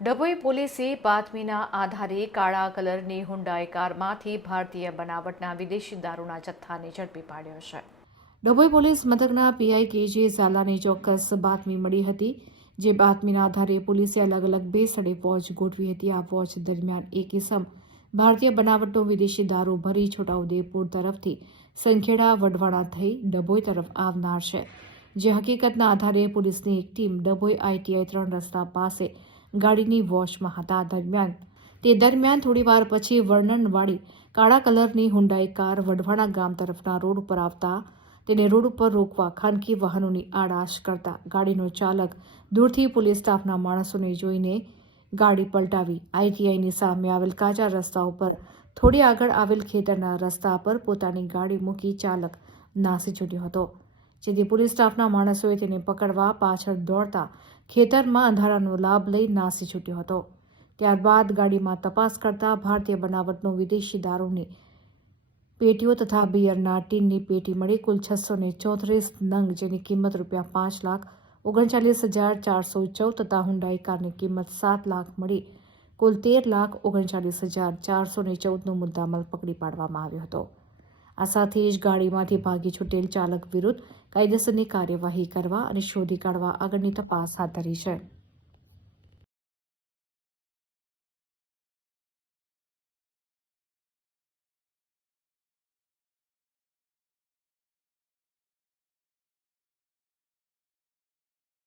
ડભોઈ પોલીસે બાતમીના આધારે કાળા કલરની હુંડાઈ કારમાંથી ભારતીય બનાવટના વિદેશી દારૂના જથ્થાને ઝડપી પાડ્યો છે. ડભોઈ પોલીસ મથકના પીઆઈ કેજે ઝાલાને ચોક્કસ બાતમી મળી હતી, જે બાતમીના આધારે પોલીસે અલગ અલગ બે સ્થળે વોચ ગોઠવી હતી. આ વોચ દરમિયાન એક ઇસમ ભારતીય બનાવટનો વિદેશી દારૂ ભરી છોટાઉદેપુર તરફથી સંખેડા વડવાણા થઈ ડભોઈ તરફ આવનાર છે. જે હકીકતના આધારે પોલીસની એક ટીમ ડભોઈ આઈટીઆઈ ત્રણ રસ્તા પાસે ગાડીની વોશમાં હતા. દરમિયાન, તે દરમિયાન થોડીવાર પછી વર્ણનવાળી કાળા કલરની હુંડાઈ કાર વઢવાણા ગામ તરફના રોડ ઉપર આવતા તેને રોડ ઉપર રોકવા ખાનગી વાહનોની આડાશ કરતા ગાડીનો ચાલક દૂરથી પોલીસ સ્ટાફના માણસોને જોઈને ગાડી પલટાવી આઈટીઆઈની સામે આવેલ કાચા રસ્તા ઉપર થોડી આગળ આવેલ ખેતરના રસ્તા પર પોતાની ગાડી મૂકી ચાલક નાસી છૂટ્યો હતો. જેથી પોલીસ સ્ટાફના માણસોએ તેને પકડવા પાછળ દોડતા ખેતરમાં અંધારાનો લાભ લઈ નાસી છૂટ્યો હતો. ત્યારબાદ ગાડીમાં તપાસ કરતા ભારતીય બનાવટનો વિદેશી દારૂની પેટીઓ તથા બિયરના ટીનની પેટી મળી કુલ છસો ને ચોત્રીસ નંગ, જેની કિંમત રૂપિયા પાંચ લાખ ઓગણચાલીસ હજાર ચારસો ચૌદ તથા હુંડાઈ કારની કિંમત સાત લાખ મળી કુલ તેર લાખ ઓગણચાલીસ હજાર ચારસો ને ચૌદનો મુદ્દામાલ પકડી પાડવામાં આવ્યો હતો. આ સાથે જ ગાડીમાંથી ભાગી છૂટેલ ચાલક વિરુદ્ધ કાયદેસરની કાર્યવાહી કરવા અને શોધી કાઢવા આગળની તપાસ હાથ ધરી છે.